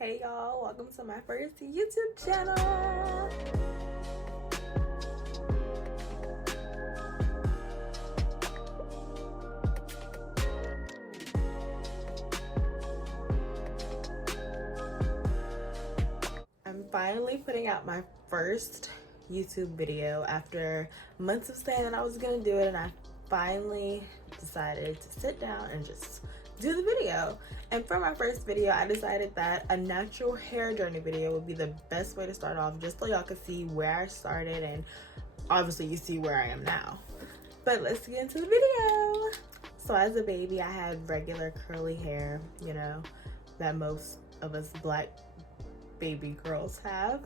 Hey y'all, welcome to my first YouTube channel. I'm finally putting out my first YouTube video after months of saying that I was gonna do it, and I finally decided to sit down and just do the video. And for my first video, I decided that a natural hair journey video would be the best way to start off, just so y'all could see where I started, and obviously you see where I am now. But let's get into the video. So as a baby, I had regular curly hair, you know, that most of us black baby girls have.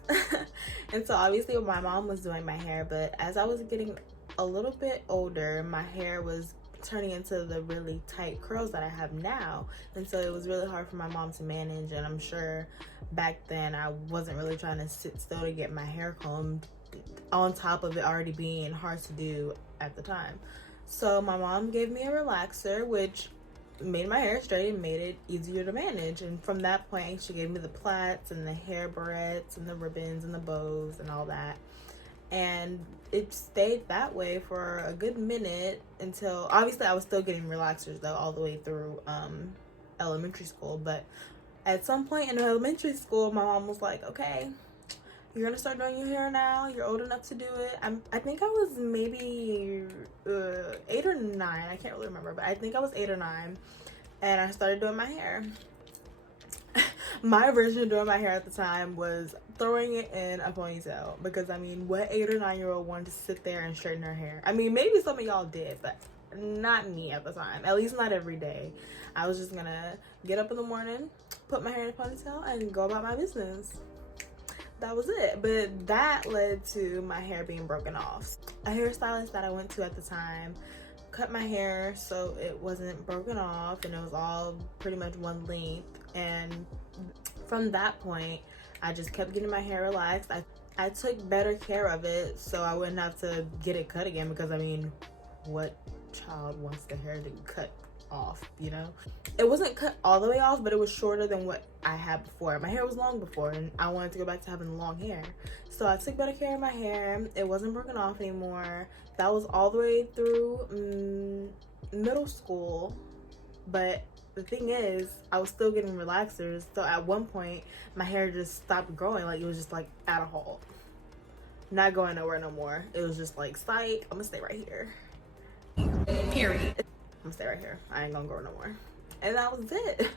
And so obviously my mom was doing my hair, but as I was getting a little bit older, my hair was turning into the really tight curls that I have now, and so it was really hard for my mom to manage. And I'm sure back then I wasn't really trying to sit still to get my hair combed, on top of it already being hard to do at the time. So my mom gave me a relaxer, which made my hair straight and made it easier to manage. And from that point, she gave me the plaits and the hair barrettes and the ribbons and the bows and all that. And it stayed that way for a good minute until, obviously I was still getting relaxers though all the way through elementary school. But at some point in elementary school, my mom was like, okay, you're gonna start doing your hair now, you're old enough to do it. I think I was maybe 8 or 9, I can't really remember, but I think I was 8 or 9, and I started doing my hair. My version of doing my hair at the time was throwing it in a ponytail, because I mean, what 8 or 9-year-old wanted to sit there and straighten her hair? I mean, maybe some of y'all did, but not me at the time, at least not every day. I was just gonna get up in the morning, put my hair in a ponytail, and go about my business. That was it. But that led to my hair being broken off. A hairstylist that I went to at the time cut my hair so it wasn't broken off, and it was all pretty much one length. And from that point, I just kept getting my hair relaxed. I took better care of it so I wouldn't have to get it cut again, because I mean, what child wants their hair to cut off, you know? It wasn't cut all the way off, but it was shorter than what I had before. My hair was long before, and I wanted to go back to having long hair. So I took better care of my hair. It wasn't broken off anymore. That was all the way through middle school. But the thing is, I was still getting relaxers. So at one point, my hair just stopped growing. Like, it was just like at a halt. Not going nowhere no more. It was just like, psych, I'm gonna stay right here. Period. I'm gonna stay right here. I ain't gonna grow no more. And that was it.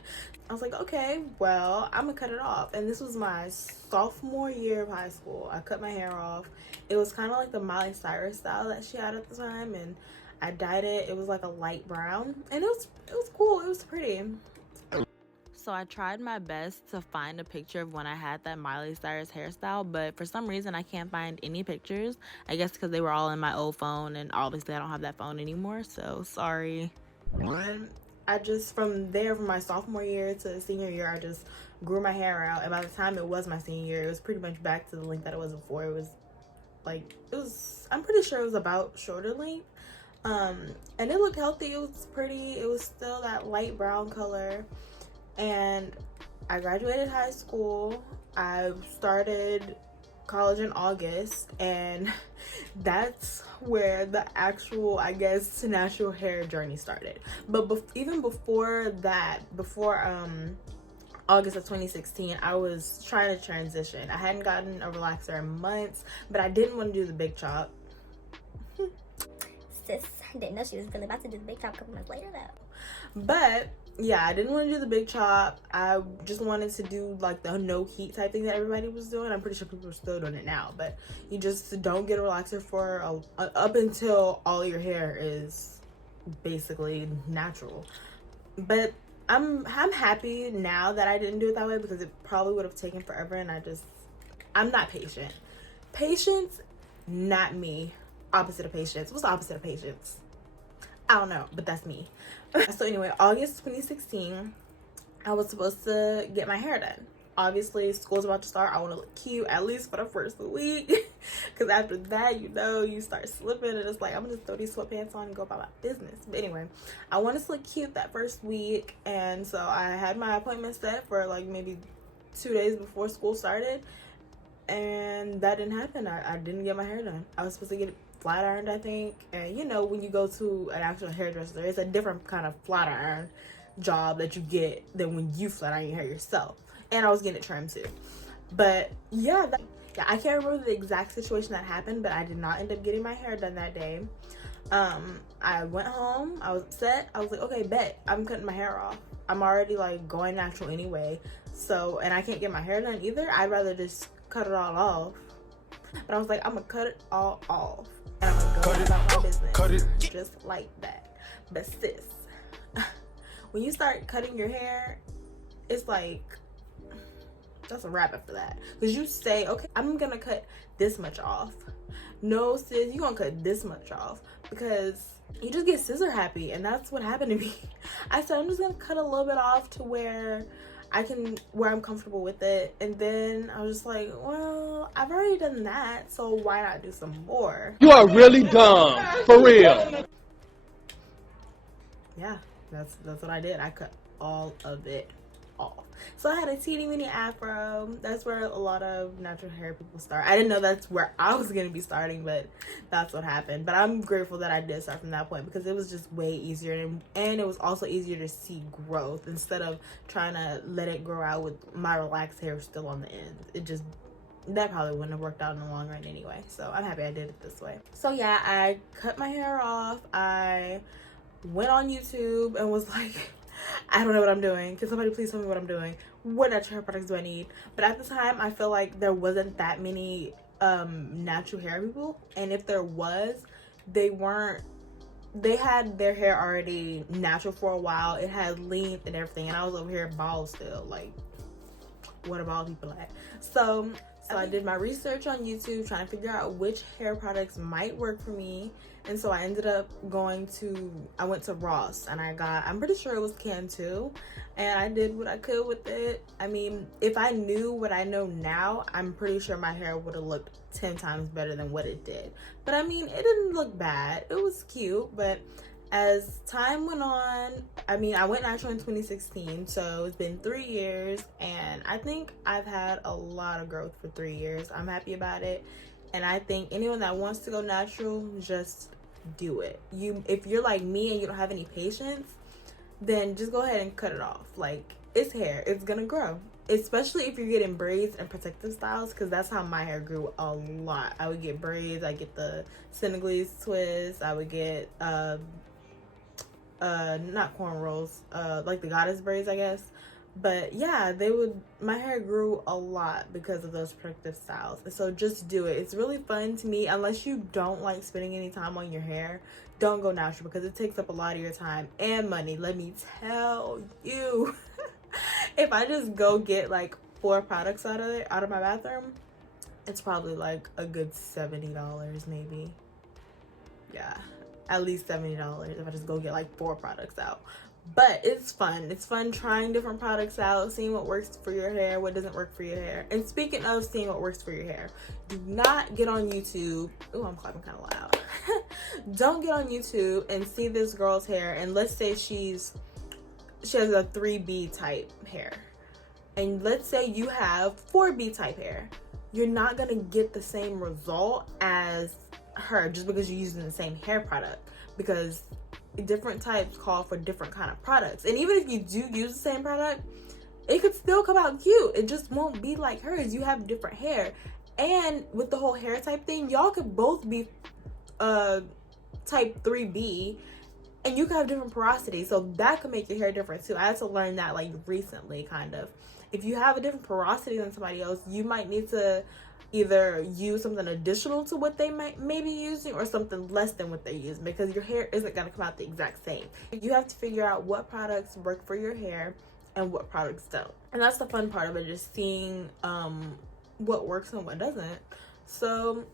I was like, okay, well, I'm gonna cut it off. And this was my sophomore year of high school. I cut my hair off. It was kind of like the Miley Cyrus style that she had at the time, and I dyed it. It was like a light brown, and it was cool. It was pretty. So I tried my best to find a picture of when I had that Miley Cyrus hairstyle, but for some reason I can't find any pictures. I guess because they were all in my old phone, and obviously I don't have that phone anymore, so sorry. And I just, from my sophomore year to senior year, I just grew my hair out, and by the time it was my senior year, it was pretty much back to the length that it was before. It was like, I'm pretty sure it was about shoulder length. And it looked healthy. It was pretty. It was still that light brown color. And I graduated high school. I started college in August, and that's where the actual, I guess, natural hair journey started. But even before that, before August of 2016, I was trying to transition. I hadn't gotten a relaxer in months, but I didn't want to do the big chop. Sis, I didn't know she was really about to do the big chop a couple months later though. But yeah, I didn't want to do the big chop. I just wanted to do like the no heat type thing that everybody was doing. I'm pretty sure people are still doing it now, but you just don't get a relaxer for up until all your hair is basically natural. But I'm happy now that I didn't do it that way, because it probably would have taken forever, and I'm not patient. Patience, not me. Opposite of patience. What's the opposite of patience? I don't know, but that's me. So anyway, August 2016, I was supposed to get my hair done. Obviously, school's about to start. I want to look cute, at least for the first week. Because after that, you know, you start slipping, and it's like, I'm going to just throw these sweatpants on and go about my business. But anyway, I wanted to look cute that first week. And so I had my appointment set for like maybe 2 days before school started, and that didn't happen. I didn't get my hair done. I was supposed to get it flat ironed, I think. And you know, when you go to an actual hairdresser, it's a different kind of flat iron job that you get than when you flat iron your hair yourself. And I was getting it trimmed too. But yeah, I can't remember the exact situation that happened, but I did not end up getting my hair done that day. I went home. I was upset. I was like, okay, bet, I'm cutting my hair off. I'm already like going natural anyway. So, and I can't get my hair done either. I'd rather just cut it all off. But I was like, I'm gonna cut it all off, and I'm gonna go about my business just like that. But sis, when you start cutting your hair, it's like, that's a wrap after that. Because you say, okay, I'm gonna cut this much off. No, sis, you gonna cut this much off, because you just get scissor happy, and that's what happened to me. I said, I'm just gonna cut a little bit off to where I'm comfortable with it. And then I was just like, well, I've already done that, so why not do some more? You are really dumb, for real. Yeah, that's what I did. I cut all of it off. So I had a teeny weeny afro. That's where a lot of natural hair people start. I didn't know that's where I was gonna be starting, but that's what happened. But I'm grateful that I did start from that point, because it was just way easier, and it was also easier to see growth instead of trying to let it grow out with my relaxed hair still on the end. That probably wouldn't have worked out in the long run anyway. So I'm happy I did it this way. So yeah, I cut my hair off. I went on YouTube and was like, I don't know what I'm doing. Can somebody please tell me what I'm doing? What natural hair products do I need? But at the time, I feel like there wasn't that many natural hair people. And if there was, they had their hair already natural for a while. It had length and everything. And I was over here bald still. Like, what are bald people at? So I did my research on YouTube, trying to figure out which hair products might work for me. And so I ended up I went to Ross, and I'm pretty sure it was Cantu, and I did what I could with it. I mean, if I knew what I know now, I'm pretty sure my hair would have looked 10 times better than what it did. But I mean, it didn't look bad. It was cute, but as time went on, I mean, I went natural in 2016, so it's been 3 years, and I think I've had a lot of growth for 3 years. I'm happy about it, and I think anyone that wants to go natural, just do it. If you're like me and you don't have any patience, then just go ahead and cut it off. Like, it's hair, it's gonna grow, especially if you're getting braids and protective styles, because that's how my hair grew a lot. I would get braids, I get the Senegalese twist, I would get not cornrows, like the goddess braids, I guess. But yeah, my hair grew a lot because of those protective styles. And so just do it. It's really fun to me. Unless you don't like spending any time on your hair, don't go natural, because it takes up a lot of your time and money. Let me tell you. If I just go get like 4 products out of my bathroom, it's probably like a good $70 maybe. Yeah, at least $70 if I just go get like 4 products out. But it's fun. It's fun trying different products out, seeing what works for your hair, what doesn't work for your hair. And speaking of seeing what works for your hair, do not get on YouTube. Ooh, I'm clapping kind of loud. Don't get on YouTube and see this girl's hair, and let's say she has a 3B type hair, and let's say you have 4B type hair. You're not gonna get the same result as her just because you're using the same hair product, because different types call for different kind of products. And even if you do use the same product, it could still come out cute. It just won't be like hers. You have different hair. And with the whole hair type thing, y'all could both be type 3B, and you could have different porosity, so that could make your hair different too. I had to learn that like recently, kind of. If you have a different porosity than somebody else, you might need to either use something additional to what they may be using, or something less than what they use, because your hair isn't going to come out the exact same. You have to figure out what products work for your hair and what products don't. And that's the fun part of it, just seeing what works and what doesn't. So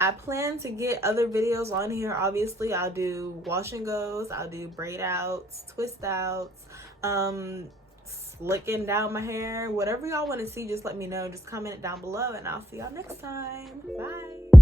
I plan to get other videos on here. Obviously, I'll do wash and goes, I'll do braid outs, twist outs, slicking down my hair. Whatever y'all want to see, just let me know. Just comment it down below, and I'll see y'all next time. Bye.